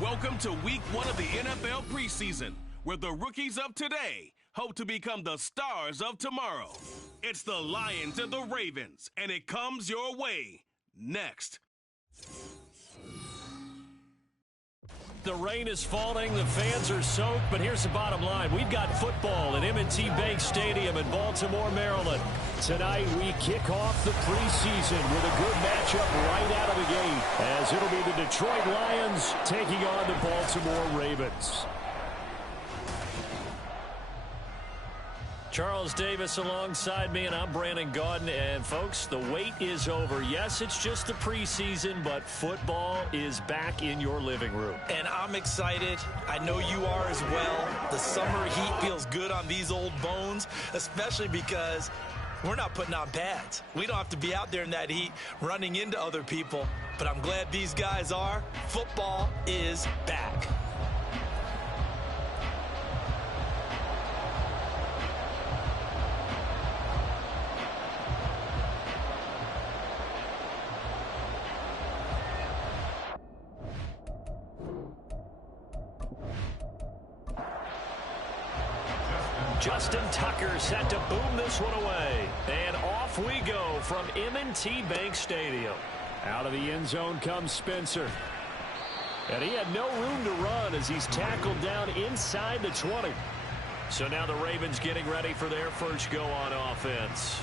Welcome to week 1 of the NFL preseason, where the rookies of today hope to become the stars of tomorrow. It's the Lions and the Ravens, and it comes your way next. The rain is falling, the fans are soaked, but here's the bottom line. We've got football at M&T Bank Stadium in Baltimore, Maryland. Tonight we kick off the preseason with a good matchup right out of the gate, as it'll be the Detroit Lions taking on the Baltimore Ravens. Charles Davis alongside me, and I'm Brandon Gaudin. And, folks, the wait is over. Yes, it's just the preseason, but football is back in your living room. And I'm excited. I know you are as well. The summer heat feels good on these old bones, especially because we're not putting on pads. We don't have to be out there in that heat running into other people. But I'm glad these guys are. Football is back. Justin Tucker set to boom this one away. And off we go from M&T Bank Stadium. Out of the end zone comes Spencer. And he had no room to run as he's tackled down inside the 20. So now the Ravens getting ready for their first go on offense.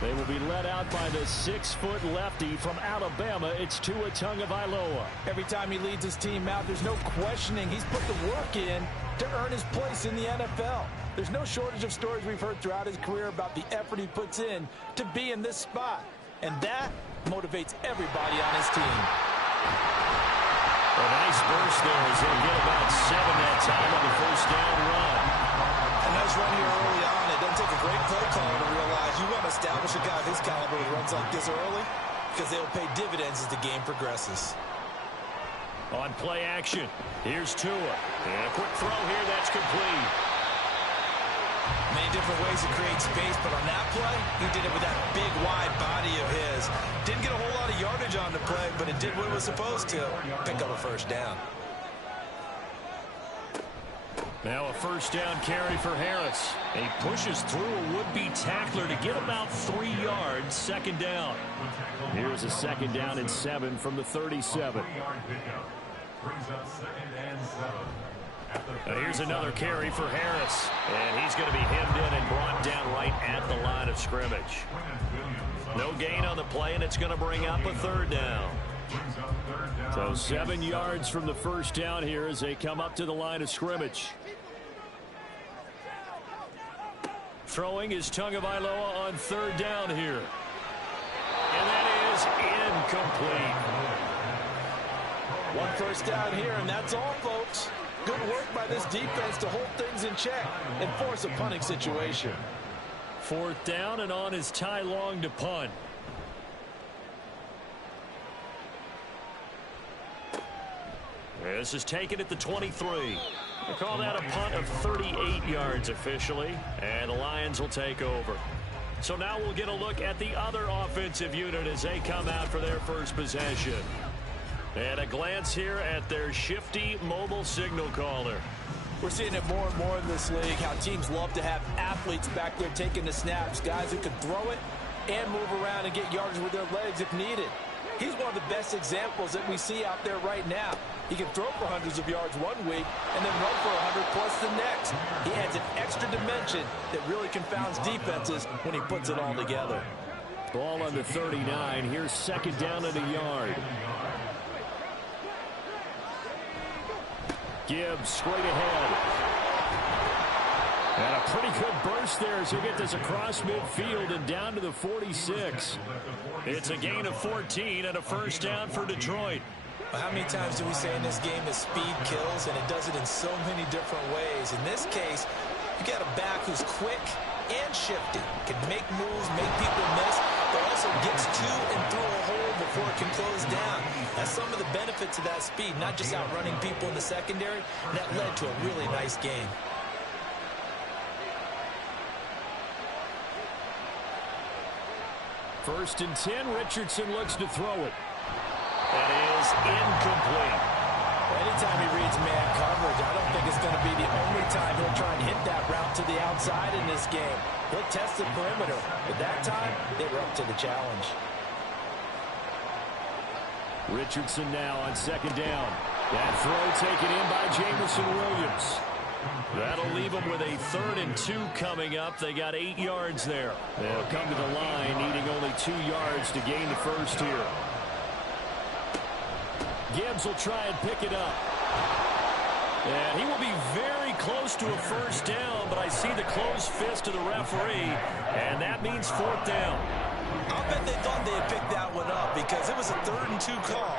They will be led out by the 6-foot lefty from Alabama. It's Tua Tagovailoa. Every time he leads his team out, there's no questioning. He's put the work in to earn his place in the NFL. There's no shortage of stories we've heard throughout his career about the effort he puts in to be in this spot. And that motivates everybody on his team. A nice burst there as he'll get about 7 that time on the first down run. A nice run here early on. It doesn't take a great play caller to realize you want to establish a guy of his caliber who runs like this early, because they'll pay dividends as the game progresses. On play action, here's Tua. And a quick throw here, that's complete. Many different ways to create space, but on that play, he did it with that big, wide body of his. Didn't get a whole lot of yardage on the play, but it did what it was supposed to. Pick up a first down. Now a first down carry for Harris. He pushes through a would-be tackler to get about 3 yards, second down. Here's a second down and 7 from the 37. Now here's another carry for Harris. And he's going to be hemmed in and brought down right at the line of scrimmage. No gain on the play, and it's going to bring up a third down. So 7 yards from the first down here as they come up to the line of scrimmage. Throwing is Tagovailoa on third down here. And that is incomplete. One first down here, and that's all, folks. Good work by this defense to hold things in check and force a punting situation. Fourth down, and on is Ty Long to punt. This is taken at the 23. They call that a punt of 38 yards officially, and the Lions will take over. So now we'll get a look at the other offensive unit as they come out for their first possession. And a glance here at their shifty mobile signal caller. We're seeing it more and more in this league, how teams love to have athletes back there taking the snaps, guys who can throw it and move around and get yardage with their legs if needed. He's one of the best examples that we see out there right now. He can throw for hundreds of yards one week and then run for 100 plus the next. He adds an extra dimension that really confounds defenses when he puts it all together. Ball on the 39. Here's second down and a yard. Gibbs straight ahead. And a pretty good burst there as he'll get this across midfield and down to the 46. It's a gain of 14 and a first down for Detroit. Well, how many times do we say in this game that speed kills, and it does it in so many different ways? In this case, you got a back who's quick and shifty, can make moves, make people miss, but also gets to and through a hole before it can close down. That's some of the benefits of that speed, not just outrunning people in the secondary. That led to a really nice game. First and 10, Richardson looks to throw it. That is incomplete. Anytime he reads man coverage, I don't think it's going to be the only time he'll try and hit that route to the outside in this game. He'll test the perimeter, but that time, they were up to the challenge. Richardson now on second down. That throw taken in by Jamison Williams. That'll leave them with a 3rd and 2 coming up. They got 8 yards there. They'll come to the line needing only 2 yards to gain the first here. Gibbs will try and pick it up. And he will be very close to a first down, but I see the closed fist of the referee, and that means 4th down. I'll bet they thought they had picked that one up because it was a 3rd and 2 call,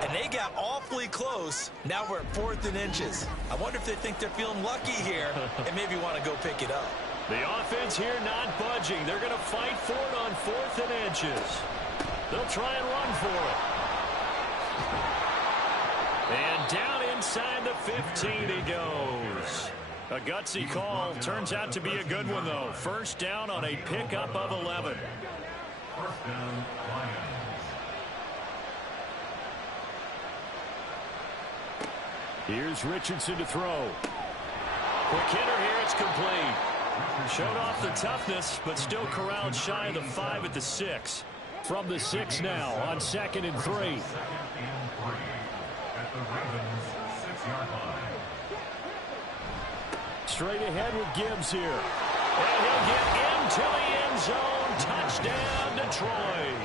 and they got awfully close. Now we're at 4th and inches. I wonder if they think they're feeling lucky here and maybe want to go pick it up. The offense here not budging. They're going to fight for it on 4th and inches. They'll try and run for it. And down inside the 15 he goes. A gutsy call. Turns out to be a good one, though. First down on a pickup of 11. First down, Lions. Here's Richardson to throw. Quick hitter here. It's complete. Showed off the toughness, but still corralled shy of the 5 at the 6. From the 6 now on 2nd and 3. At the Ravens' 6-yard line. Straight ahead with Gibbs here. And he'll get into the end zone. Touchdown, Detroit.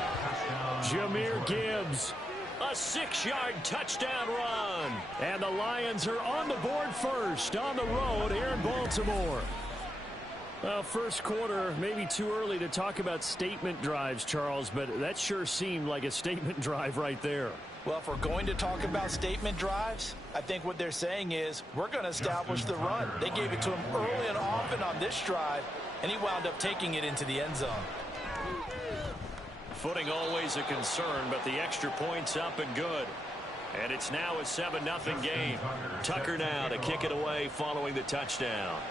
Jahmyr Gibbs. A 6-yard touchdown run. And the Lions are on the board first on the road here in Baltimore. Well, first quarter, maybe too early to talk about statement drives, Charles, but that sure seemed like a statement drive right there. Well, if we're going to talk about statement drives, I think what they're saying is we're going to establish the run. They gave it to him early and often on this drive, and he wound up taking it into the end zone. Footing always a concern, but the extra point's up and good. And it's now a 7-0 game. Tucker now to kick it away following the touchdown.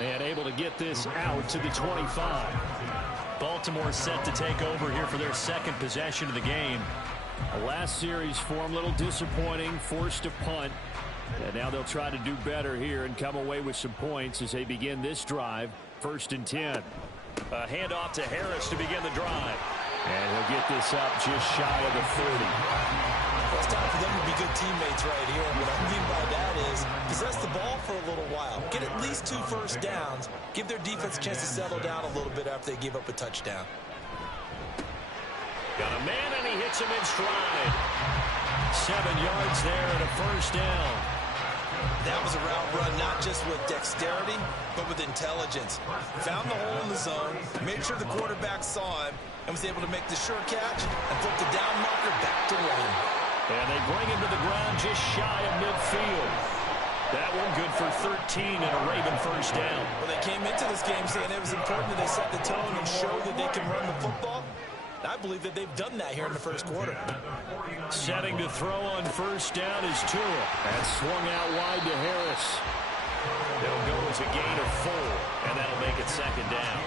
And able to get this out to the 25. Baltimore set to take over here for their second possession of the game. The last series for them, a little disappointing, forced a punt. And now they'll try to do better here and come away with some points as they begin this drive. 1st and 10. A handoff to Harris to begin the drive. And he'll get this up just shy of the 30. Well, it's time for them to be good teammates right here. What I mean by that is possess the ball for a little while. Get at least 2 first downs. Give their defense a chance to settle down a little bit after they give up a touchdown. Got a man, and he hits him in stride. 7 yards there and a first down. That was a route run not just with dexterity, but with intelligence. Found the hole in the zone, made sure the quarterback saw him, and was able to make the sure catch and put the down marker back to run. And they bring him to the ground just shy of midfield. That one good for 13 and a Raven first down. Well, they came into this game saying it was important that they set the tone and show that they can run the football. I believe that they've done that here in the first quarter. Setting to throw on first down is Tua. And swung out wide to Harris. They'll go as a gain of 4, and that'll make it second down.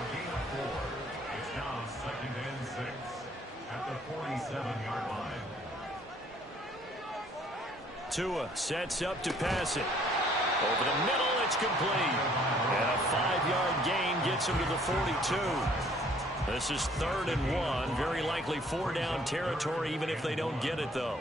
A gain of 4. It's now 2nd and 6 at the 47-yard line. Tua sets up to pass it. Over the middle, it's complete. And a 5-yard gain gets him to the 42. This is 3rd and 1. Very likely 4-down territory, even if they don't get it, though.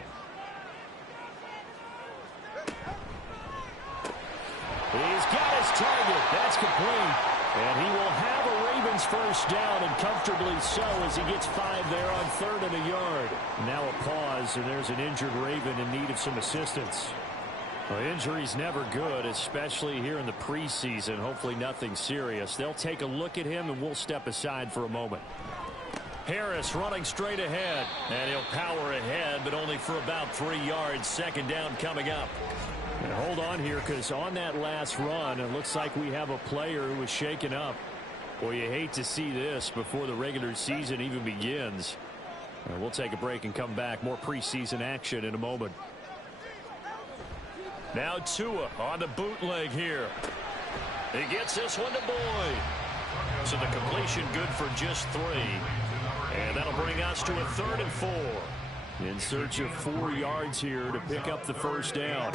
He's got his target. That's complete. And he will have a Ravens first down, and comfortably so, as he gets 5 there on 3rd and a yard. Now a pause, and there's an injured Raven in need of some assistance. Well, injury's never good, especially here in the preseason. Hopefully nothing serious. They'll take a look at him, and we'll step aside for a moment. Harris running straight ahead, and he'll power ahead, but only for about 3 yards. Second down coming up. And hold on here, because on that last run, it looks like we have a player who was shaken up. Well, you hate to see this before the regular season even begins. We'll take a break and come back. More preseason action in a moment. Now Tua on the bootleg here. He gets this one to Boyd. So the completion good for just 3. And that'll bring us to a 3rd and 4. In search of 4 yards here to pick up the first down.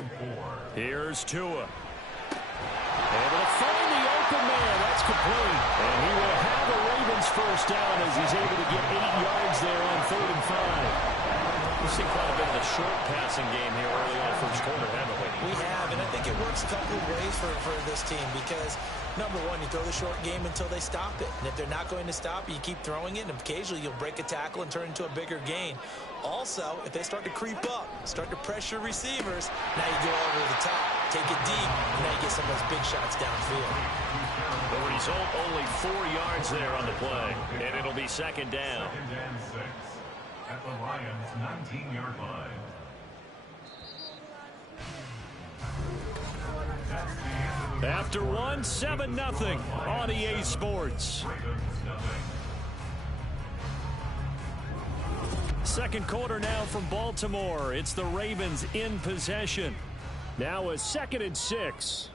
Here's Tua. Able to find the open man. That's complete. And he will have a Ravens first down as he's able to get 8 yards there on 3rd and 5. We've seen quite a bit of a short passing game here early on first quarter, haven't we? We have, and I think it works a couple of ways for this team because, number one, you throw the short game until they stop it. And if they're not going to stop it, you keep throwing it, and occasionally you'll break a tackle and turn it into a bigger gain. Also, if they start to creep up, start to pressure receivers, now you go over the top, take it deep, and now you get some of those big shots downfield. The result, only 4 yards there on the play, and it'll be 2nd down. 2nd and 6 at the Lions' 19-yard line. After 1, 7-0 on EA Sports. Second quarter now from Baltimore. It's the Ravens in possession. Now a 2nd and 6.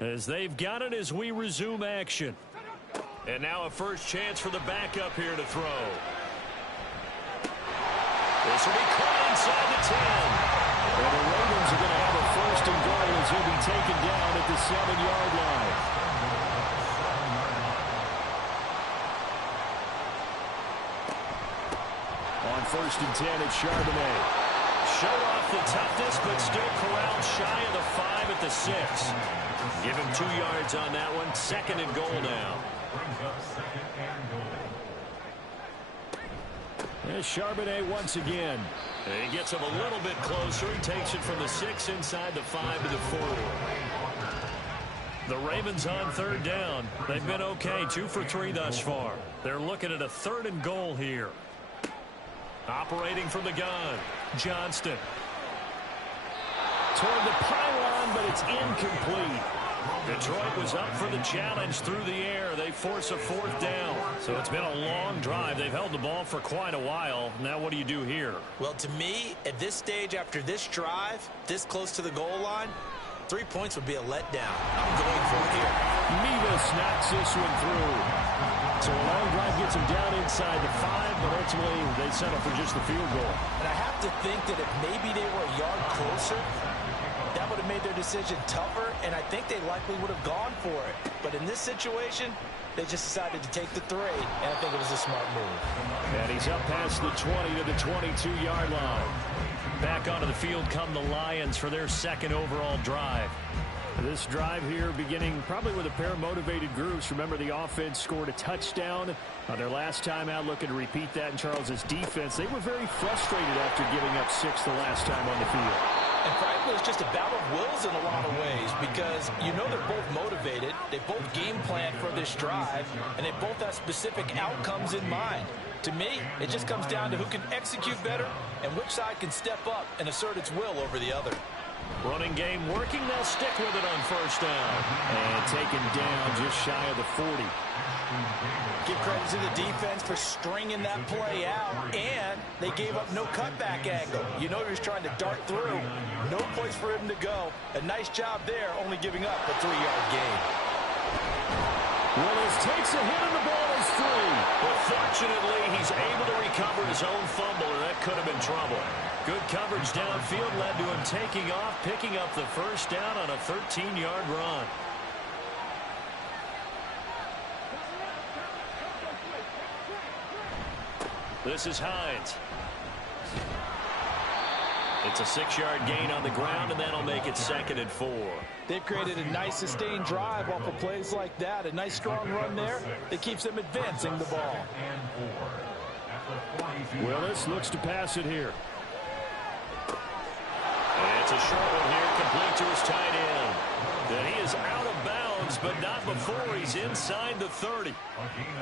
As they've got it as we resume action. And now a first chance for the backup here to throw. This will be caught inside the 10. And the Ravens are going to have a 1st and goal as he'll be taken down at the 7-yard line. On 1st and 10, it's Charbonnet. Showed off the toughness, but still corralled shy of the 5 at the 6. Give him 2 yards on that one. 2nd and goal now. Brings up 2nd and goal. There's Charbonnet once again. And he gets him a little bit closer. He takes it from the 6 inside the 5 to the 4. The Ravens on 3rd down. They've been okay. 2 for 3 thus far. They're looking at a 3rd and goal here. Operating from the gun, Johnston. Toward the pylon, but it's incomplete. Detroit was up for the challenge through the air. They force a 4th down. So it's been a long drive. They've held the ball for quite a while. Now what do you do here? Well, to me, at this stage, after this drive, this close to the goal line, 3 points would be a letdown. I'm going for it here. Meva snacks this one through. So a long drive gets him down inside the 5, but ultimately they settle for just the field goal. And I have to think that if maybe they were a yard closer, that would have made their decision tougher, and I think they likely would have gone for it. But in this situation, they just decided to take the 3, and I think it was a smart move. And he's up past the 20 to the 22-yard line. Back onto the field come the Lions for their 2nd overall drive. This drive here beginning probably with a pair of motivated groups. Remember, the offense scored a touchdown on their last time out. Looking to repeat that in Charles's defense. They were very frustrated after giving up 6 the last time on the field. And frankly, it's just a battle of wills in a lot of ways because you know they're both motivated, they both game plan for this drive, and they both have specific outcomes in mind. To me, it just comes down to who can execute better and which side can step up and assert its will over the other. Running game working, they'll stick with it on 1st down. And taken down just shy of the 40. Give credit to the defense for stringing that play out, and they gave up no cutback angle. You know he was trying to dart through. No place for him to go. A nice job there, only giving up a 3-yard gain. Willis takes a hit and the ball is free. But fortunately, he's able to recover his own fumble, or that could have been trouble. Good coverage downfield led to him taking off, picking up the 1st down on a 13-yard run. This is Hines. It's a 6-yard gain on the ground, and that'll make it 2nd and 4. They've created a nice sustained drive off of plays like that. A nice strong run there that keeps them advancing the ball. Willis looks to pass it here. And it's a short one here, complete to his tight end. And he is out of bounds, but not before he's inside the 30.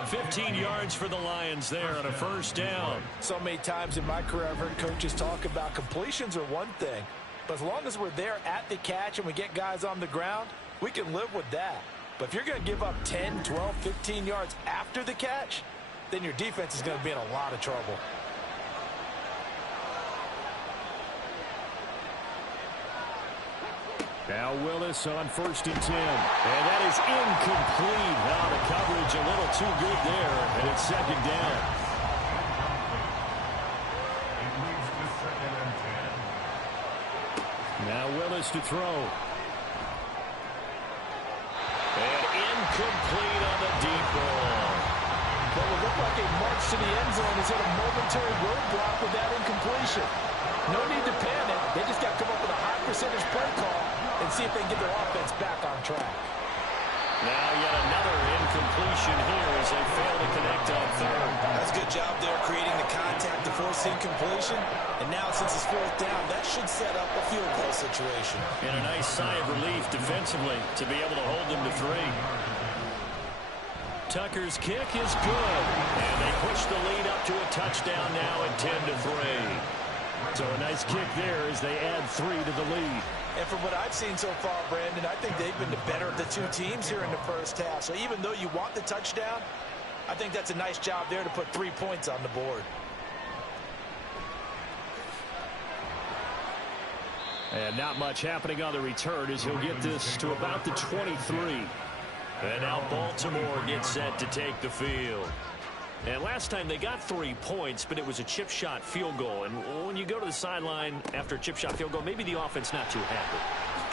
15 yards for the Lions there on a 1st down. So many times in my career I've heard coaches talk about completions are one thing, but as long as we're there at the catch and we get guys on the ground, we can live with that. But if you're going to give up 10, 12, 15 yards after the catch, then your defense is going to be in a lot of trouble. Now Willis on 1st and 10. And that is incomplete. Now the coverage a little too good there, and it's 2nd down. It leads to 2nd and 10. Now Willis to throw. And incomplete on the deep ball. But it looked like a march to the end zone has hit a momentary roadblock with that incompletion. No need to panic. They just got to come up with a high percentage play call and see if they can get their offense back on track. Now yet another incompletion here as they fail to connect on 3rd. That's a good job there creating the contact to force incompletion. And now since it's 4th down, that should set up a field goal situation. And a nice sigh of relief defensively to be able to hold them to 3. Tucker's kick is good. And they push the lead up to a touchdown now at 10-3. So a nice kick there as they add 3 to the lead. And from what I've seen so far, Brandon, I think they've been the better of the two teams here in the first half. So even though you want the touchdown, I think that's a nice job there to put 3 points on the board. And not much happening on the return as he'll get this to about the 23. And now Baltimore gets set to take the field. And last time they got 3 points, but it was a chip shot field goal. And when you go to the sideline after a chip shot field goal, maybe the offense not too happy.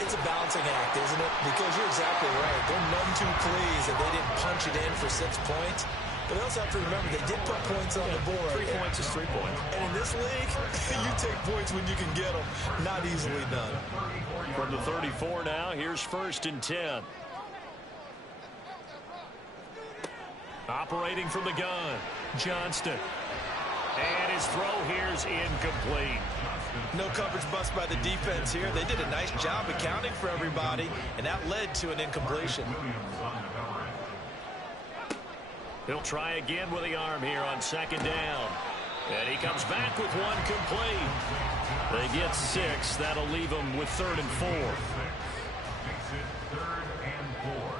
It's a balancing act, isn't it? Because you're exactly right. They're none too pleased that they didn't punch it in for 6 points. But they also have to remember they did put points on the board. 3 points is 3 points. And in this league, you take points when you can get them. Not easily done. From the 34 now, here's 1st and 10. Operating from the gun, Johnston. And his throw here's incomplete. No coverage bust by the defense here. They did a nice job accounting for everybody, and that led to an incompletion. He'll try again with the arm here on 2nd down. And he comes back with 1 complete. They get 6. That'll leave them with 3rd and 4. Makes it 3rd and 4.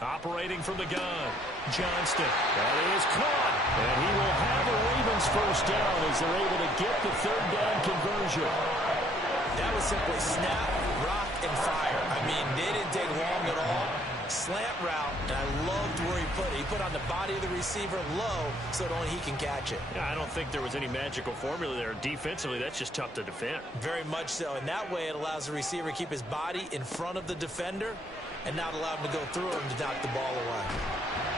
Operating from the gun, Johnston. That is caught. And he will have a Ravens 1st down as they're able to get the 3rd down conversion. That was simply snap, rock, and fire. I mean, they didn't take long at all. Slant route, and I loved where he put it. He put on the body of the receiver low so that only he can catch it. Yeah, I don't think there was any magical formula there. Defensively, that's just tough to defend. Very much so. And that way it allows the receiver to keep his body in front of the defender and not allow him to go through him to knock the ball away.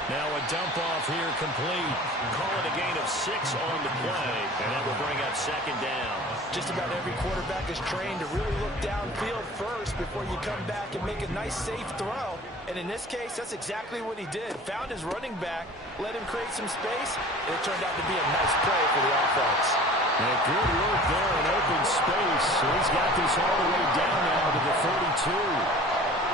Now a dump off here complete. Call it a gain of 6 on the play, and that will bring up 2nd down. Just about every quarterback is trained to really look downfield first before you come back and make a nice, safe throw. And in this case, that's exactly what he did. Found his running back, let him create some space, and it turned out to be a nice play for the offense. And good work there in open space. He's got this all the way down now to the 42.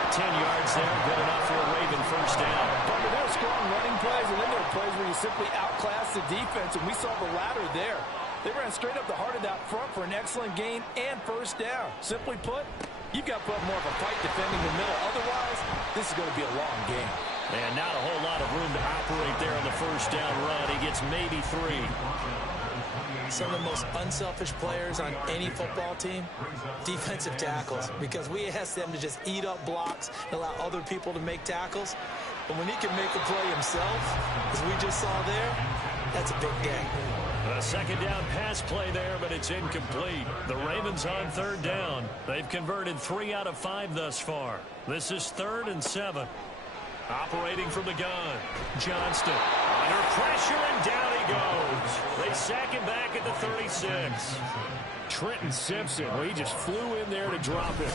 10 yards there, good enough for a Raven 1st down. But there are strong running plays, and then there are plays where you simply outclass the defense, and we saw the latter there. They ran straight up the heart of that front for an excellent gain and 1st down. Simply put, you've got to put more of a fight defending the middle. Otherwise, this is going to be a long game. And not a whole lot of room to operate there on the 1st down run. He gets maybe 3. Some of the most unselfish players on any football team, defensive tackles, because we ask them to just eat up blocks and allow other people to make tackles. But when he can make a play himself, as we just saw there, that's a big day. A 2nd down pass play there, but it's incomplete. The Ravens on 3rd down. They've converted 3 out of 5 thus far. This is 3rd and 7. Operating from the gun, Johnston. Under pressure, and down he goes. They sack him back at the 36. Trenton Simpson, well, he just flew in there to drop him.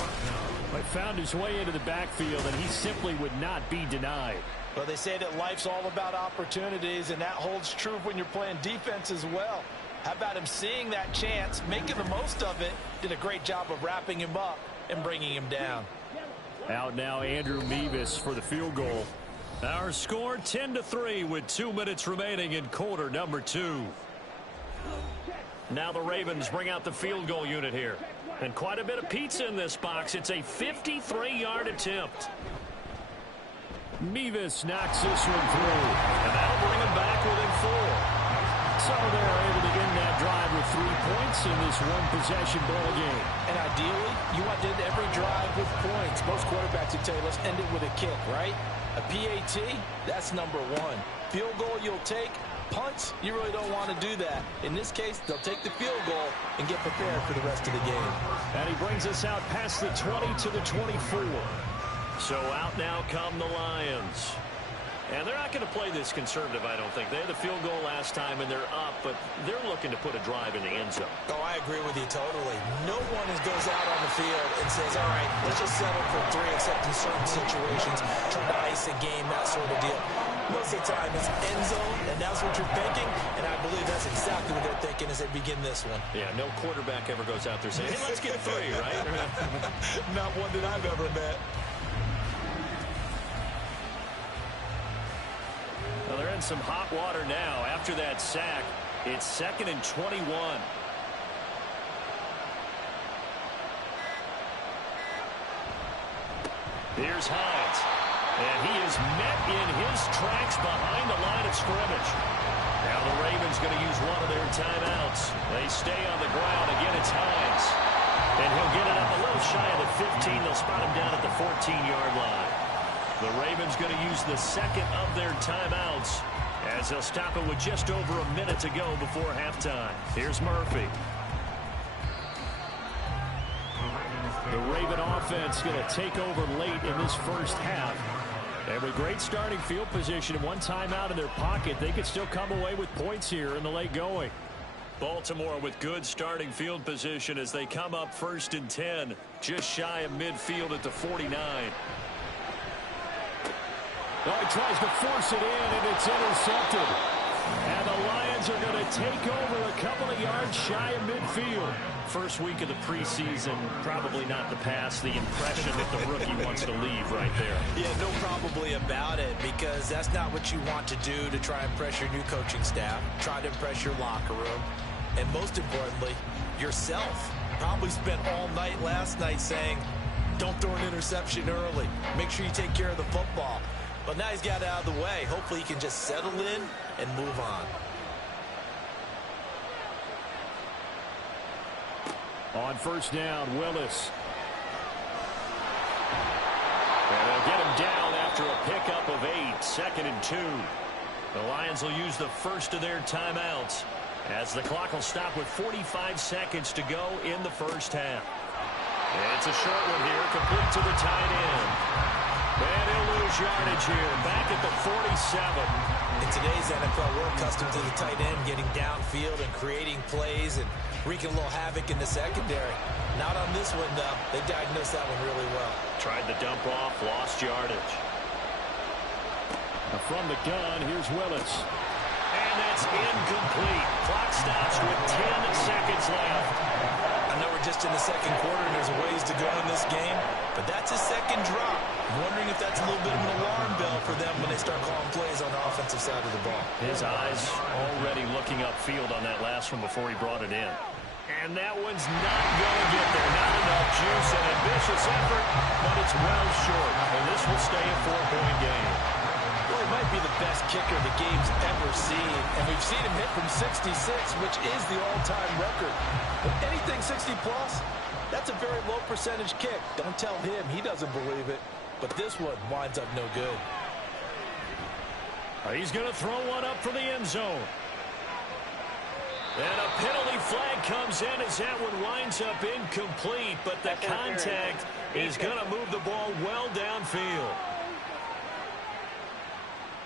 But found his way into the backfield, and he simply would not be denied. Well, they say that life's all about opportunities, and that holds true when you're playing defense as well. How about him seeing that chance, making the most of it, did a great job of wrapping him up and bringing him down. Out now, Andrew Mevis for the field goal. Our score 10-3 with 2 minutes remaining in quarter number 2. Now the Ravens bring out the field goal unit here. And quite a bit of pizza in this box. It's a 53-yard attempt. Mevis knocks this one through. And that'll bring him back within 4. So they're able to end that drive with for 3 points in this one-possession ball game. And ideally, you want to end every drive with points. Most quarterbacks would tell you, let's end it with a kick, right? A PAT, that's number one. Field goal you'll take. Punts, you really don't want to do that. In this case, they'll take the field goal and get prepared for the rest of the game. And he brings us out past the 20 to the 24. So out now come the Lions. And they're not going to play this conservative, I don't think. They had the field goal last time, and they're up, but they're looking to put a drive in the end zone. Oh, I agree with you totally. No one goes out on the field and says, all right, let's just settle for 3, except in certain situations, trying to ice a game, that sort of deal. Most of the time, it's end zone, and that's what you're thinking, and I believe that's exactly what they're thinking as they begin this one. Yeah, no quarterback ever goes out there saying, hey, let's get 3, right? Not one that I've ever met. Well, they're in some hot water now. After that sack, it's 2nd and 21. Here's Hines. And he is met in his tracks behind the line of scrimmage. Now the Ravens going to use one of their timeouts. They stay on the ground. Again, it's Hines. And he'll get it up a little shy of the 15. They'll spot him down at the 14-yard line. The Ravens going to use the second of their timeouts as they'll stop it with just over a minute to go before halftime. Here's Murphy. The Raven offense going to take over late in this first half. And with great starting field position and one timeout in their pocket, they could still come away with points here in the late going. Baltimore with good starting field position as they come up 1st and 10, just shy of midfield at the 49. Well, he tries to force it in, and it's intercepted. And the Lions are going to take over a couple of yards shy of midfield. First week of the preseason, probably not the pass, the impression that the rookie wants to leave right there. Yeah, no probably about it, because that's not what you want to do to try and impress your new coaching staff, try to impress your locker room, and most importantly, yourself. Probably spent all night last night saying, don't throw an interception early. Make sure you take care of the football. But now he's got it out of the way. Hopefully he can just settle in and move on. On first down, Willis. And they'll get him down after a pickup of 8, 2nd and 2. The Lions will use the first of their timeouts as the clock will stop with 45 seconds to go in the first half. It's a short one here, complete to the tight end. And he'll lose yardage here, back at the 47. In today's NFL, we're accustomed to the tight end getting downfield and creating plays and wreaking a little havoc in the secondary. Not on this one, though. They diagnosed that one really well. Tried to dump off, lost yardage. From the gun, here's Willis. And that's incomplete. Clock stops with 10 seconds left. I know we're just in the second quarter and there's a ways to go in this game, but that's his second drop. I'm wondering if that's a little bit of an alarm bell for them when they start calling plays on the offensive side of the ball. His eyes already looking upfield on that last one before he brought it in. And that one's not going to get there. Not enough juice, an ambitious effort, but it's well short. And this will stay a 4-point game. Well, he might be the best kicker the game's ever seen. And we've seen him hit from 66, which is the all-time record. But anything 60-plus, that's a very low percentage kick. Don't tell him. He doesn't believe it. But this one winds up no good. He's going to throw one up for the end zone. And a penalty flag comes in as that one winds up incomplete. But the contact is going to move the ball well downfield.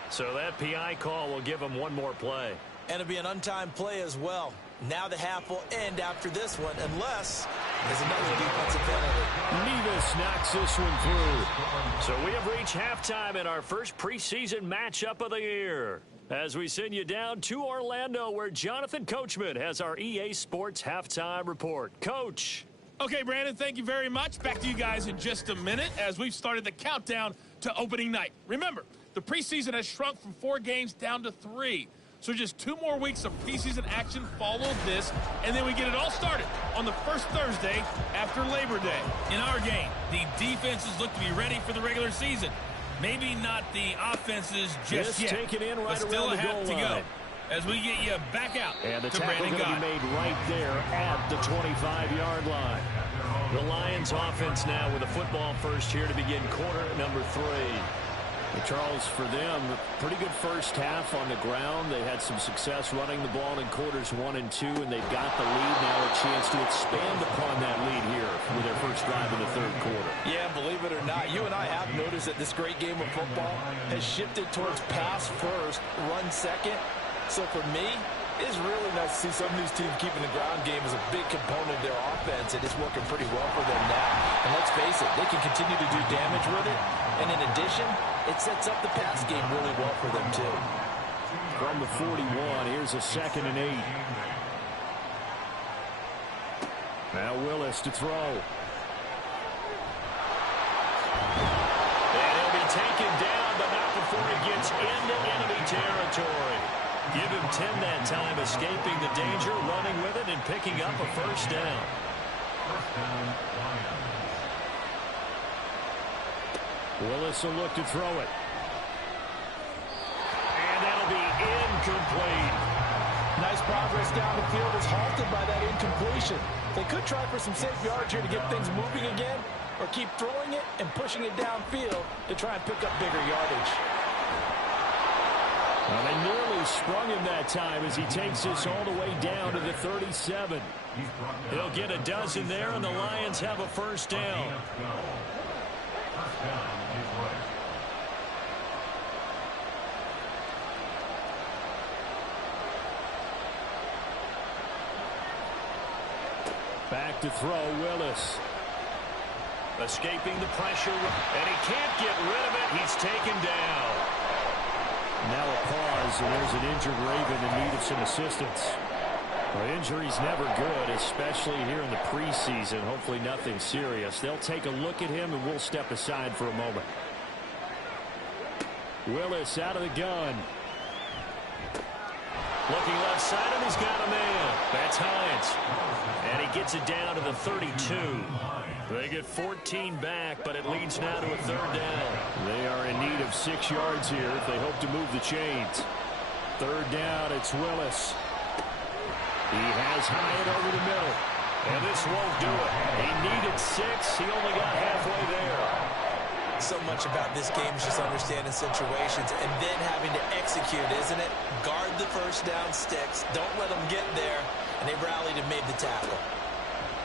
So that PI call will give him one more play. And it'll be an untimed play as well. Now the half will end after this one, unless there's another defensive penalty. Nevis knocks this one through. So we have reached halftime in our first preseason matchup of the year, as we send you down to Orlando, where Jonathan Coachman has our EA Sports halftime report. Coach. Okay, Brandon, thank you very much. Back to you guys in just a minute as we've started the countdown to opening night. Remember, the preseason has shrunk from 4 games down to 3. So just 2 more weeks of preseason action follow this, and then we get it all started on the first Thursday after Labor Day. In our game, the defenses look to be ready for the regular season. Maybe not the offenses just yet, taken in right but still around a the half goal to go. line. as we get you back out. And the to tackle Brandon going to be Gott. made right there at the 25-yard line. The Lions offense now with a football first here to begin quarter number 3. And Charles, for them, pretty good first half on the ground. They had some success running the ball in quarters 1 and 2, and they've got the lead now, a chance to expand upon that lead here with their first drive in the third quarter. Yeah, believe it or not, you and I have noticed that this great game of football has shifted towards pass first, run second. So for me, it's really nice to see some of these teams keeping the ground game as a big component of their offense, and it's working pretty well for them now. And let's face it, they can continue to do damage with it. And in addition, it sets up the pass game really well for them, too. From the 41, here's a 2nd and 8. Now Willis to throw. And he'll be taken down, but not before he gets into enemy territory. Give him 10 that time, escaping the danger, running with it, and picking up a first down. First down, Lions. Willis will look to throw it. And that'll be incomplete. Nice progress down the field is halted by that incompletion. They could try for some safe yards here to get things moving again, or keep throwing it and pushing it downfield to try and pick up bigger yardage. Well, they nearly sprung him that time as he takes this all the way down to the 37. He'll get a dozen there, and the Lions have a first down. First down is right. Back to throw, Willis. Escaping the pressure, and he can't get rid of it. He's taken down. Now a pause, and there's an injured Raven in need of some assistance. Well, injury's never good, especially here in the preseason. Hopefully nothing serious. They'll take a look at him, and we'll step aside for a moment. Willis out of the gun. Looking left side, and he's got a man. That's Hines. And he gets it down to the 32. They get 14 back, but it leads now to a third down. They are in need of 6 yards here if they hope to move the chains. Third down, it's Willis. He has Hyatt over the middle. And this won't do it. He needed 6. He only got halfway there. So much about this game is just understanding situations and then having to execute, isn't it? Guard the first down sticks. Don't let them get there. And they rallied and made the tackle.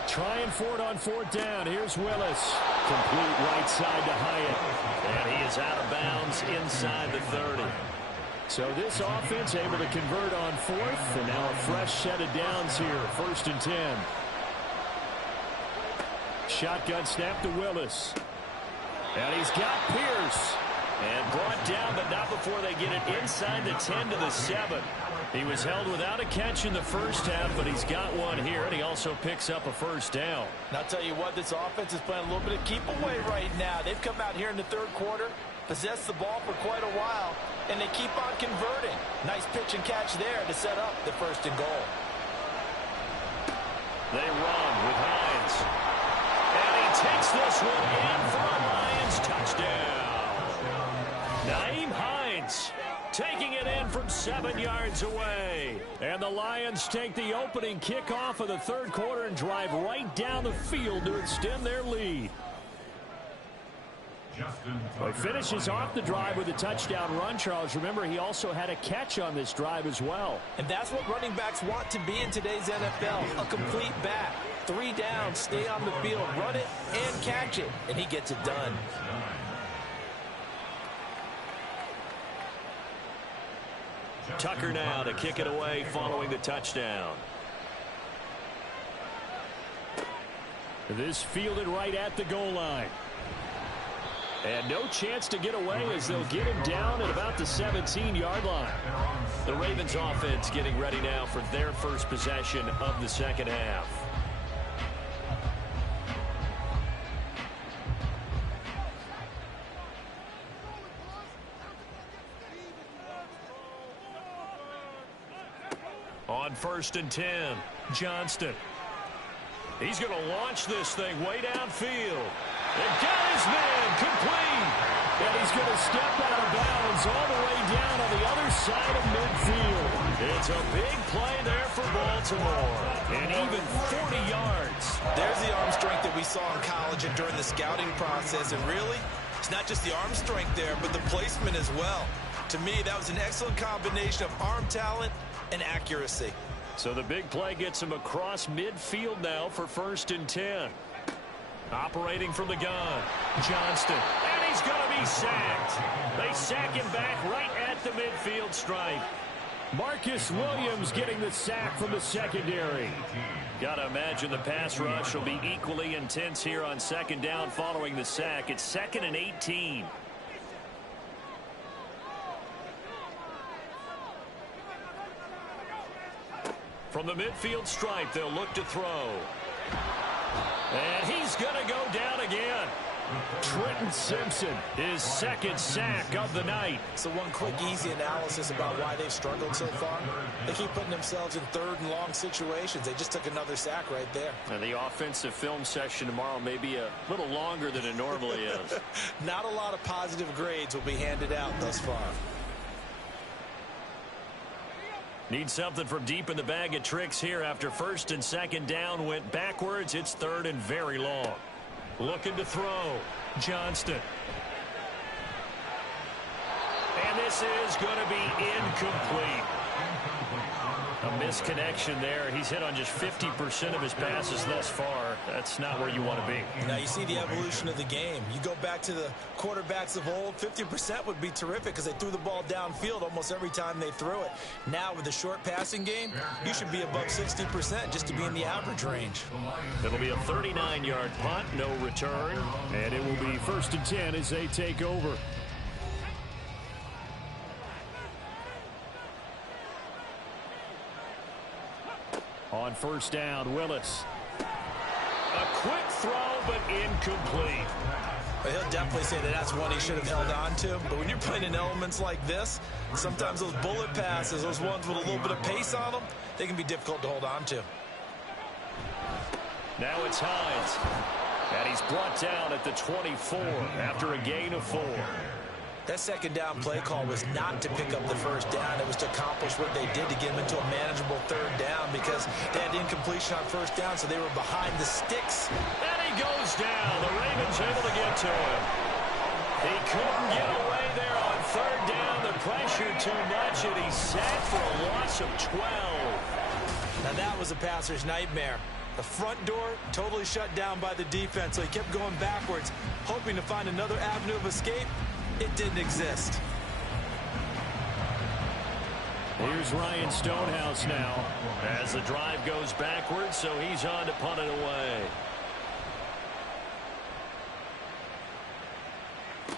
Trying for it on 4th down. Here's Willis. Complete right side to Hyatt. And he is out of bounds inside the 30. So this offense able to convert on 4th. And now a fresh set of downs here. 1st and 10. Shotgun snap to Willis. And he's got Pierce. And brought down, but not before they get it inside the 10 to the 7. He was held without a catch in the first half, but he's got one here, and he also picks up a first down. And I'll tell you what, this offense is playing a little bit of keep away right now. They've come out here in the third quarter, possessed the ball for quite a while, and they keep on converting. Nice pitch and catch there to set up the 1st and goal. They run with Hines. And he takes this one in for a Lions touchdown. Naeem Hines taking it in from 7 yards away. And the Lions take the opening kickoff of the third quarter and drive right down the field to extend their lead. Well, he finishes off the drive with a touchdown run, Charles. Remember, he also had a catch on this drive as well. And that's what running backs want to be in today's NFL, a complete back. 3 downs, stay on the field, run it, and catch it. And he gets it done. Tucker now to kick it away following the touchdown. This fielded right at the goal line. And no chance to get away as they'll get him down at about the 17-yard line. The Ravens offense getting ready now for their first possession of the second half. On 1st and 10, Johnston. He's going to launch this thing way downfield. And got his man complete. And he's going to step out of bounds all the way down on the other side of midfield. It's a big play there for Baltimore. And even 40 yards. There's the arm strength that we saw in college and during the scouting process. And really, it's not just the arm strength there, but the placement as well. To me, that was an excellent combination of arm talent and accuracy. So the big play gets him across midfield now for 1st and 10. Operating from the gun, Johnston. And he's going to be sacked. They sack him back right at the midfield stripe. Marcus Williams getting the sack from the secondary. Got to imagine the pass rush will be equally intense here on 2nd down following the sack. It's 2nd and 18. From the midfield stripe, they'll look to throw. And he's going to go down again. Trenton Simpson, his 2nd sack of the night. So one quick, easy analysis about why they've struggled so far. They keep putting themselves in 3rd and long situations. They just took another sack right there. And the offensive film session tomorrow may be a little longer than it normally is. Not a lot of positive grades will be handed out thus far. Need something from deep in the bag of tricks here after 1st and 2nd down went backwards. It's 3rd and very long. Looking to throw. Johnston. And this is going to be incomplete. A misconnection there. He's hit on just 50% of his passes thus far. That's not where you want to be. Now you see the evolution of the game. You go back to the quarterbacks of old, 50% would be terrific because they threw the ball downfield almost every time they threw it. Now with the short passing game, you should be above 60% just to be in the average range. It'll be a 39-yard punt, no return. And it will be 1st and 10 as they take over. On 1st down, Willis. A quick throw, but incomplete. But he'll definitely say that that's one he should have held on to. But when you're playing in elements like this, sometimes those bullet passes, those ones with a little bit of pace on them, they can be difficult to hold on to. Now it's Hines. And he's brought down at the 24 after a gain of 4. That 2nd down play call was not to pick up the 1st down. It was to accomplish what they did to get them into a manageable 3rd down because they had incompletion on 1st down, so they were behind the sticks. And he goes down. The Ravens able to get to him. He couldn't get away there on 3rd down. The pressure too much, and he's sacked for a loss of 12. Now that was a passer's nightmare. The front door totally shut down by the defense, so he kept going backwards, hoping to find another avenue of escape. It didn't exist. Here's Ryan Stonehouse now. As the drive goes backwards, so he's on to punt it away.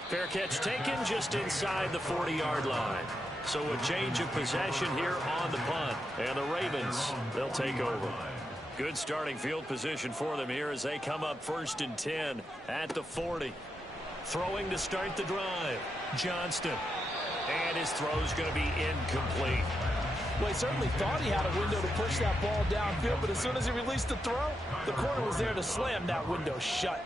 Fair catch taken just inside the 40-yard line. So a change of possession here on the punt. And the Ravens, they'll take over. Good starting field position for them here as they come up 1st and 10 at the 40. Throwing to start the drive. Johnston. And his throw's going to be incomplete. Well, he certainly thought he had a window to push that ball downfield, but as soon as he released the throw, the corner was there to slam that window shut.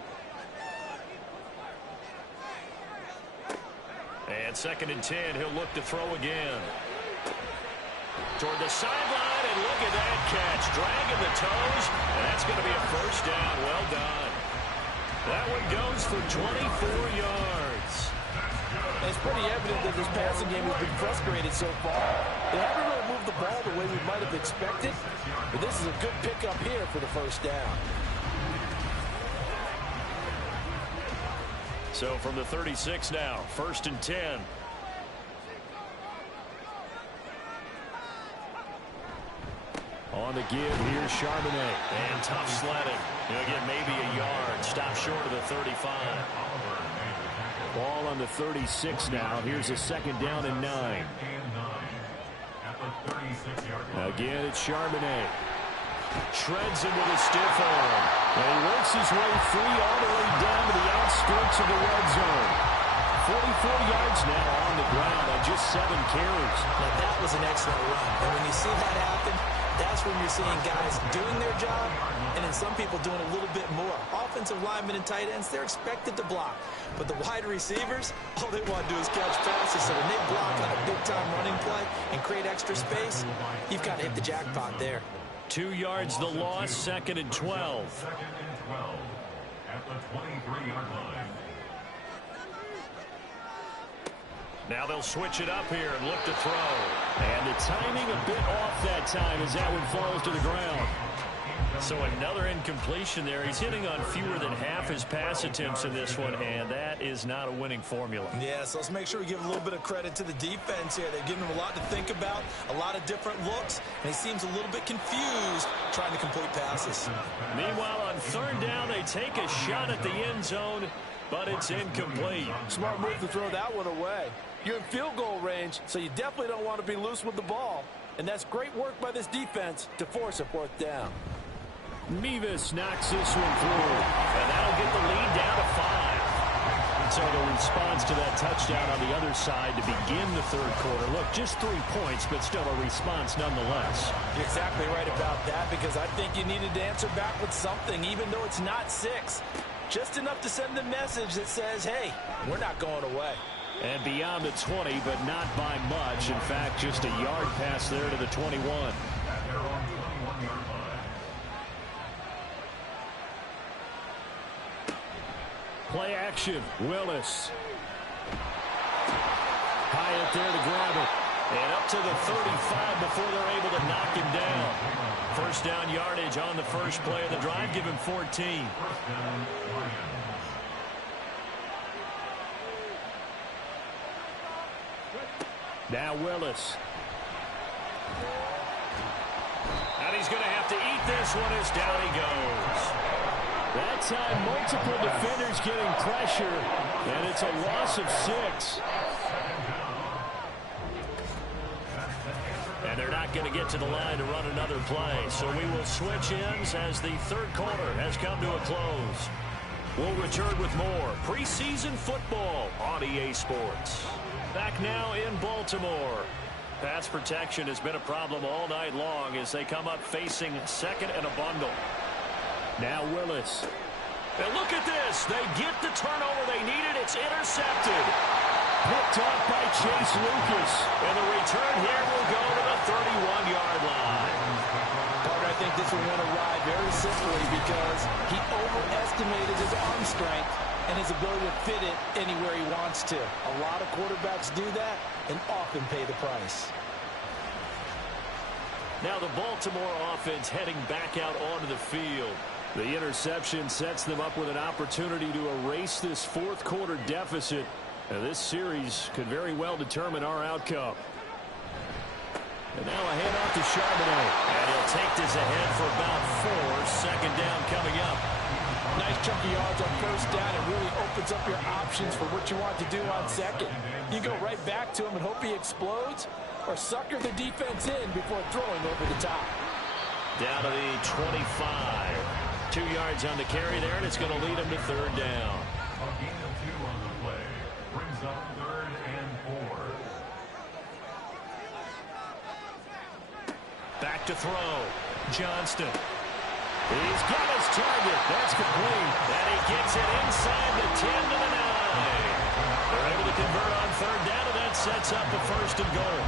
And 2nd and 10, he'll look to throw again. Toward the sideline, and look at that catch. Dragging the toes, and that's going to be a 1st down. Well done. That one goes for 24 yards. It's pretty evident that this passing game has been frustrated so far. They haven't really moved the ball the way we might have expected, but this is a good pickup here for the 1st down. So from the 36 now, 1st and 10. On the give, here's Charbonnet. And tough sledding. He'll get maybe a yard. Stop short of the 35. Ball on the 36 now. Here's a 2nd down and 9. Again, it's Charbonnet. Shreds him with a stiff arm. And he works his way free all the way down to the outskirts of the red zone. 44 yards now on the ground on just 7 carries. Now that was an excellent run. And when you see that happen, that's when you're seeing guys doing their job and then some people doing a little bit more. offensive linemen and tight ends, they're expected to block. But the wide receivers, all they want to do is catch passes. So when they block on a big-time running play and create extra space, you've got to hit the jackpot there. 2 yards the loss, 2nd and 12. Second and 12 at the 23-yard line. Now they'll switch it up here and look to throw. And the timing a bit off that time as that one falls to the ground. So another incompletion there. He's hitting on fewer than half his pass attempts in this one, and that is not a winning formula. Yeah, so let's make sure we give a little bit of credit to the defense here. They've given him a lot to think about, a lot of different looks, and he seems a little bit confused trying to complete passes. Meanwhile, on 3rd down, they take a shot at the end zone, but it's incomplete. Smart move to throw that one away. You're in field goal range, so you definitely don't want to be loose with the ball. And that's great work by this defense to force a 4th down. Mevis knocks this one through, and that'll get the lead down to 5. So the response to that touchdown on the other side to begin the 3rd quarter. Look, just 3 points, but still a response nonetheless. You're exactly right about that, because I think you needed to answer back with something, even though it's not 6. Just enough to send a message that says, hey, we're not going away. And beyond the 20, but not by much. In fact, just a yard pass there to the 21. Play action, Willis. Hyatt there to grab it. And up to the 35 before they're able to knock him down. 1st down yardage on the first play of the drive. Give him 14. Now Willis. And he's going to have to eat this one as down he goes. That time, multiple defenders getting pressure, and it's a loss of 6. And they're not going to get to the line to run another play, so we will switch ends as the 3rd quarter has come to a close. We'll return with more preseason football on EA Sports. Back now in Baltimore. Pass protection has been a problem all night long as they come up facing 2nd and a bundle. Now Willis. And look at this. They get the turnover they needed. It's intercepted. Picked off by Chase Lucas. And the return here will go to the 31-yard line. Carter, I think this one went awry very simply because he overestimated his arm strength and his ability to fit it anywhere he wants to. A lot of quarterbacks do that and often pay the price. Now the Baltimore offense heading back out onto the field. The interception sets them up with an opportunity to erase this 4th quarter deficit. And this series could very well determine our outcome. And now a handoff to Charbonnet. And he'll take this ahead for about 4. 2nd down coming up. Nice chunky yards on 1st down. It really opens up your options for what you want to do on 2nd. You go right back to him and hope he explodes, or sucker the defense in before throwing over the top. Down to the 25. 2 yards on the carry there, and it's going to lead him to 3rd down. A gain of 2 on the play brings up 3rd and 4. Back to throw. Johnston. He's got his target. That's complete. And he gets it inside the 10 to the 9. They're able to convert on 3rd down, and that sets up the 1st and goal.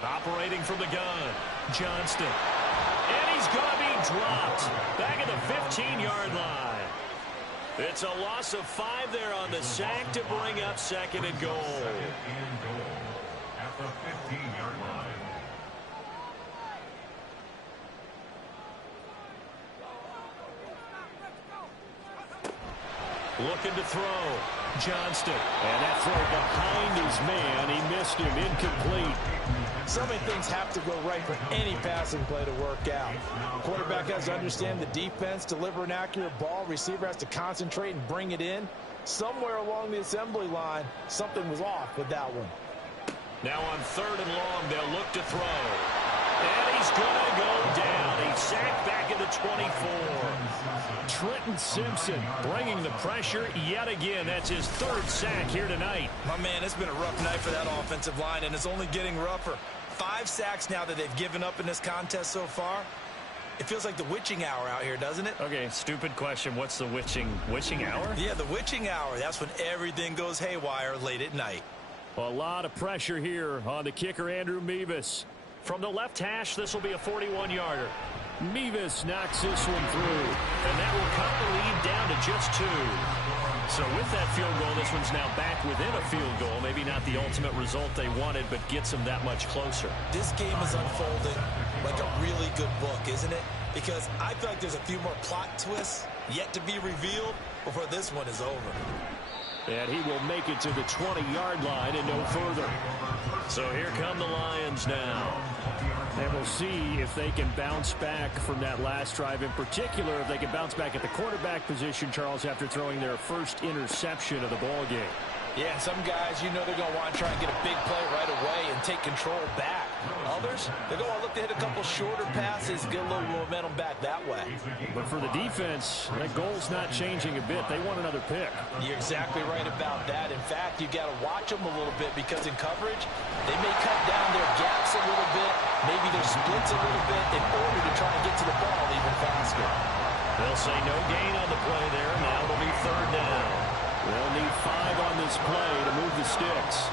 Operating from the gun, Johnston. And he's going to be dropped. Back at the 15-yard line. It's a loss of 5 there on the sack to bring up 2nd and goal. 2nd and goal at the 15-yard line. Looking to throw. Johnston. And that throw behind his man. He missed him. Incomplete. So many things have to go right for any passing play to work out. Quarterback has to understand the defense, deliver an accurate ball. Receiver has to concentrate and bring it in. Somewhere along the assembly line, something was off with that one. Now on 3rd and long, they'll look to throw. And he's going to go down. He's sacked back at the 24. Trenton Simpson bringing the pressure yet again. That's his third sack here tonight. My man, it's been a rough night for that offensive line, and it's only getting rougher. 5 sacks now that they've given up in this contest so far. It feels like the witching hour out here, doesn't it? Okay, stupid question. What's the witching hour? Yeah, the witching hour. That's when everything goes haywire late at night. A lot of pressure here on the kicker, Andrew Mevis. From the left hash, this will be a 41-yarder. Mevis knocks this one through, and that will cut the lead down to just 2. So with that field goal, this one's now back within a field goal. Maybe not the ultimate result they wanted, but gets them that much closer. This game is unfolding like a really good book, isn't it? Because I feel like there's a few more plot twists yet to be revealed before this one is over. And he will make it to the 20-yard line and no further. So here come the Lions now. And we'll see if they can bounce back from that last drive. In particular, if they can bounce back at the quarterback position, Charles, after throwing their first interception of the ball game. Yeah, and some guys, you know they're going to want to try and get a big play right away and take control back. Others, they're going to look to hit a couple shorter passes, get a little momentum back that way. But for the defense, that goal's not changing a bit. They want another pick. You're exactly right about that. In fact, you got to watch them a little bit because in coverage, they may cut down their gaps a little bit, maybe their splits a little bit in order to try and get to the ball even faster. They'll say no gain on the play there. Now it'll be third down. They'll need 5 on this play to move the sticks.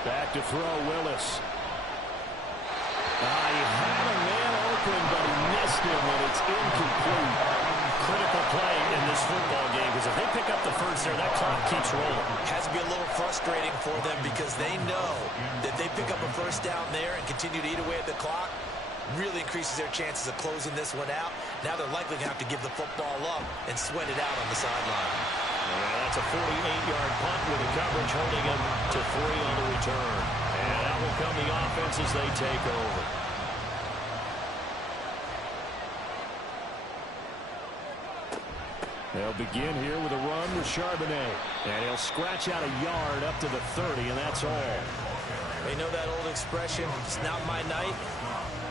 Back to throw, Willis. He had a man open, but he missed him, and it's incomplete. Critical play in this football game, because if they pick up the first there, that clock keeps rolling. Has to be a little frustrating for them because they know that they pick up a first down there and continue to eat away at the clock. Really increases their chances of closing this one out. Now they're likely going to have to give the football up and sweat it out on the sideline. That's a 48-yard punt with the coverage holding him to 3 on the return. And out will come the offense as they take over. They'll begin here with a run with Charbonnet. And he'll scratch out a yard up to the 30, and that's all. They know that old expression, it's not my night.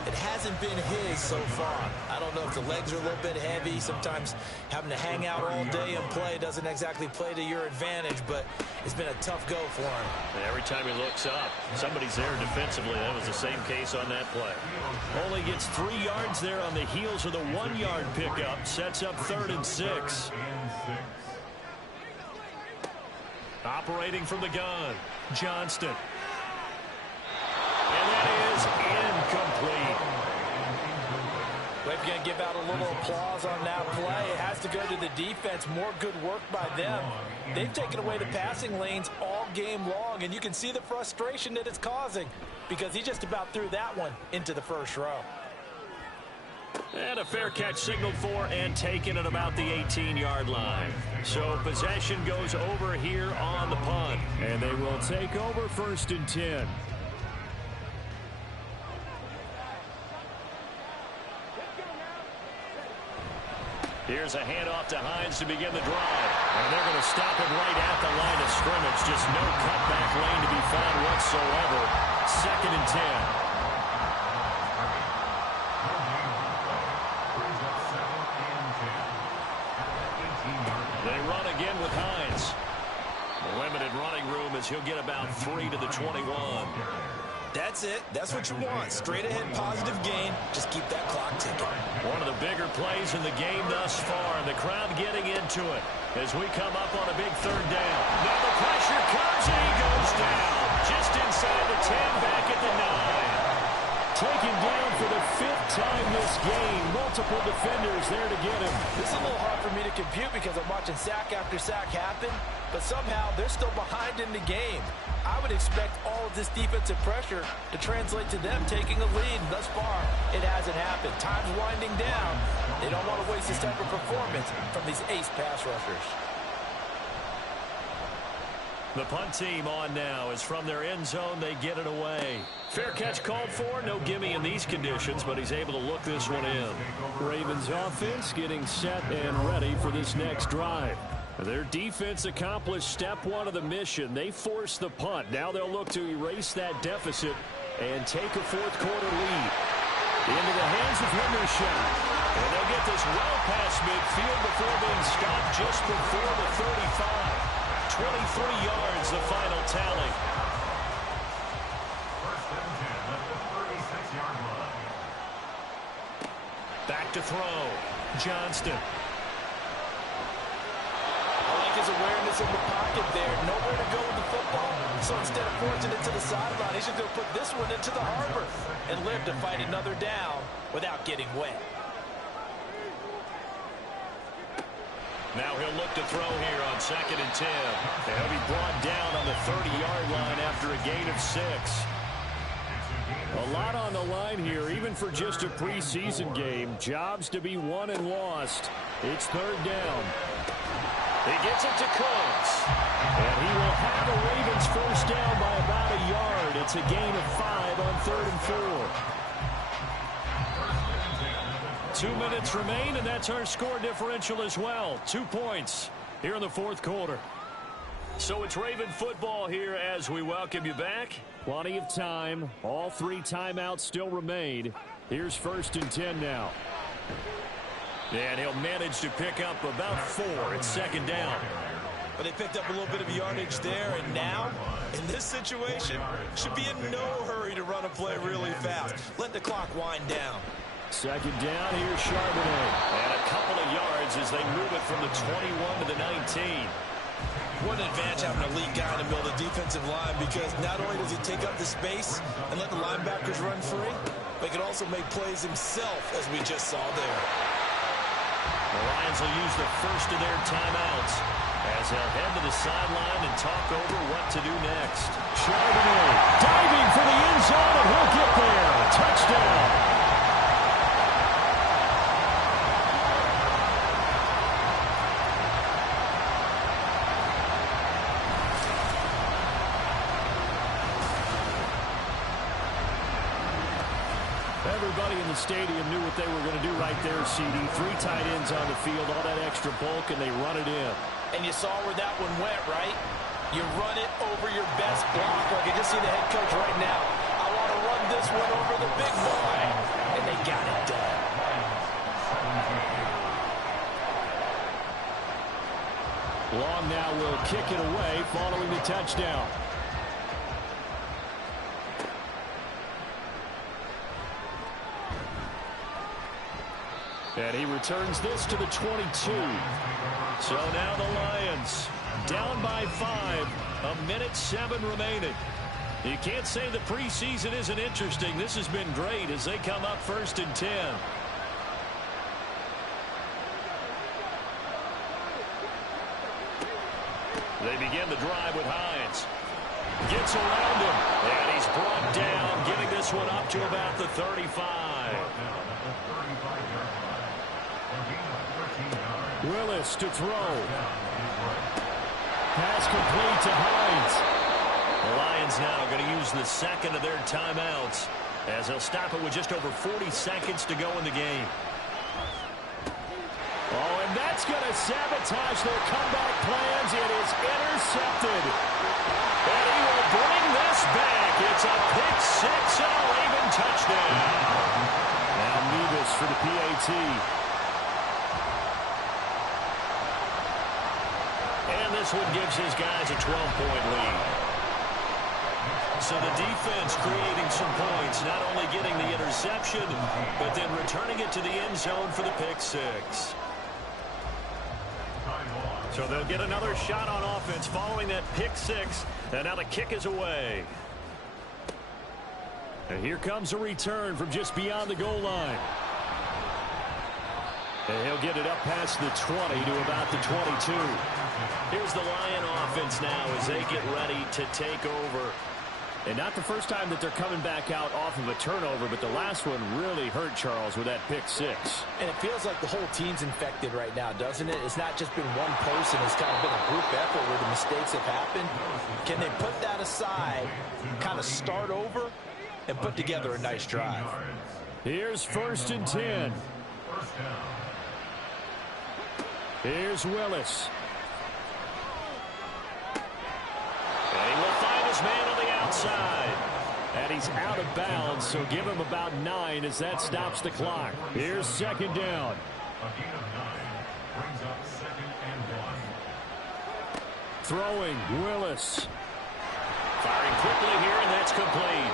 It hasn't been his so far. I don't know if the legs are a little bit heavy. Sometimes having to hang out all day and play doesn't exactly play to your advantage, but it's been a tough go for him. And every time he looks up, somebody's there defensively. That was the same case on that play. Only gets 3 yards there on the heels of the 1-yard pickup. Sets up 3rd and 6. Operating from the gun, Johnston. And that is incomplete. Well, if you're going to give out a little applause on that play, it has to go to the defense. More good work by them. They've taken away the passing lanes all game long, and you can see the frustration that it's causing because he just about threw that one into the first row. And a fair catch signaled for and taken at about the 18-yard line. So possession goes over here on the punt. And they will take over 1st and 10. Here's a handoff to Hines to begin the drive. And they're going to stop it right at the line of scrimmage. Just no cutback lane to be found whatsoever. 2nd and 10. They run again with Hines. Limited running room as he'll get about 3 to the 21. That's it. That's what you want. Straight ahead positive gain. Just keep that clock ticking. One of the bigger plays in the game thus far. And the crowd getting into it as we come up on a big 3rd down. Now the pressure comes and he goes down. Just inside the 10, back at the 9. Taken down for the 5th time this game. Multiple defenders there to get him. This is a little hard for me to compute because I'm watching sack after sack happen, but somehow they're still behind in the game. I would expect all of this defensive pressure to translate to them taking a lead. Thus far, it hasn't happened. Time's winding down. They don't want to waste this type of performance from these ace pass rushers. The punt team on now is from their end zone. They get it away. Fair catch called for. No gimme in these conditions, but he's able to look this one in. Ravens offense getting set and ready for this next drive. Their defense accomplished step 1 of the mission. They forced the punt. Now they'll look to erase that deficit and take a fourth-quarter lead. Into the hands of Henderson. And they'll get this well past midfield before being stopped just before the 35. 23 yards, the final tally. First and 10 at the 36-yard line. Back to throw. Johnston. I like his awareness in the pocket there. Nowhere to go with the football. So instead of forcing it to the sideline, he's just going to put this one into the harbor and live to fight another down without getting wet. Now he'll look to throw here on 2nd and 10. And he'll be brought down on the 30-yard line after a gain of 6. A lot on the line here, even for just a preseason game. Jobs to be won and lost. It's 3rd down. He gets it to Cooks. And he will have a Ravens first down by about a yard. It's a gain of 5 on 3rd and 4. 2 minutes remain, and that's our score differential as well. 2 points here in the 4th quarter. So it's Raven football here as we welcome you back. Plenty of time. All 3 timeouts still remain. Here's 1st and 10 now. And he'll manage to pick up about 4. It's 2nd down. But they picked up a little bit of yardage there, and now, in this situation, should be in no hurry to run a play really fast. Let the clock wind down. 2nd down, here's Charbonnet. And a couple of yards as they move it from the 21 to the 19. What an advantage having a lead guy in the middle of the defensive line, because not only does he take up the space and let the linebackers run free, but he can also make plays himself, as we just saw there. The Lions will use the first of their timeouts as they'll head to the sideline and talk over what to do next. Charbonnet diving for the end zone, and he'll get there. Touchdown. Everybody in the stadium knew what they were going to do right there, CD. 3 tight ends on the field, all that extra bulk, and they run it in. And you saw where that one went, right? You run it over your best blocker. I can just see the head coach right now. I want to run this one over the big boy. And they got it done. Long now will kick it away following the touchdown. And he returns this to the 22. So now the Lions down by 5. 1:07 remaining. You can't say the preseason isn't interesting. This has been great as they come up 1st and 10. They begin the drive with Hines. Gets around him. And he's brought down, getting this one up to about the 35. Willis to throw. Pass complete to Hines. The Lions now going to use the 2nd of their timeouts as they'll stop it with just over 40 seconds to go in the game. Oh, and that's going to sabotage their comeback plans. It is intercepted. And he will bring this back. It's a pick 6 and a Raven touchdown. Now Nevis for the PAT. And this one gives his guys a 12-point lead. So the defense creating some points, not only getting the interception, but then returning it to the end zone for the pick 6. So they'll get another shot on offense following that pick 6, and now the kick is away. And here comes a return from just beyond the goal line. And he'll get it up past the 20 to about the 22. Here's the Lion offense now as they get ready to take over. And not the first time that they're coming back out off of a turnover, but the last one really hurt Charles with that pick 6. And it feels like the whole team's infected right now, doesn't it? It's not just been one person. It's kind of been a group effort where the mistakes have happened. Can they put that aside, kind of start over, and put together a nice drive? Here's 1st and 10. Here's Willis. And he will find his man on the outside. And he's out of bounds, so give him about 9 as that stops the clock. Here's second down. A gain of 9 brings up 2nd and 1. Throwing, Willis. Firing quickly here, and that's complete.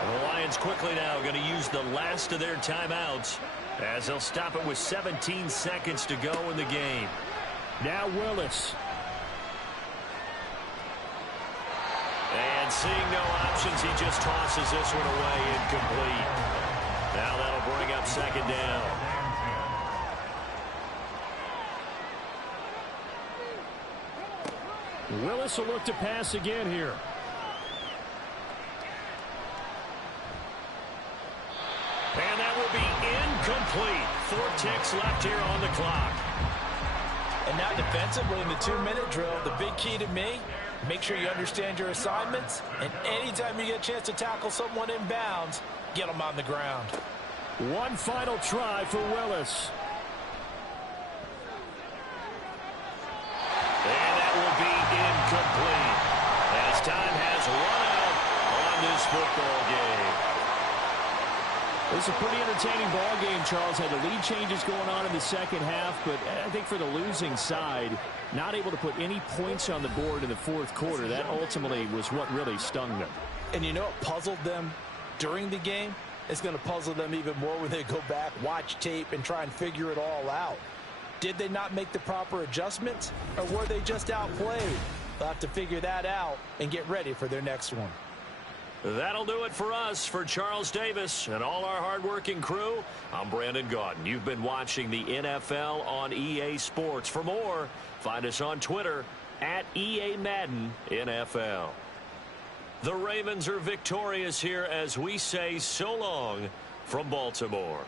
And the Lions quickly now going to use the last of their timeouts as they'll stop it with 17 seconds to go in the game. Now Willis. And seeing no options, he just tosses this one away incomplete. Now that'll bring up second down. Willis will look to pass again here. And that will be incomplete. 4 ticks left here on the clock. And now defensively in the 2-minute drill, the big key to me, make sure you understand your assignments, and anytime you get a chance to tackle someone in bounds, get them on the ground. One final try for Willis. And that will be incomplete as time has run out on this football game. This is a pretty entertaining ball game, Charles. Had the lead changes going on in the second half, but I think for the losing side, not able to put any points on the board in the fourth quarter, that ultimately was what really stung them. And you know what puzzled them during the game? It's going to puzzle them even more when they go back, watch tape, and try and figure it all out. Did they not make the proper adjustments, or were they just outplayed? They'll have to figure that out and get ready for their next one. That'll do it for us. For Charles Davis and all our hardworking crew, I'm Brandon Gaudin. You've been watching the NFL on EA Sports. For more, find us on Twitter at EA Madden NFL. The Ravens are victorious here as we say so long from Baltimore.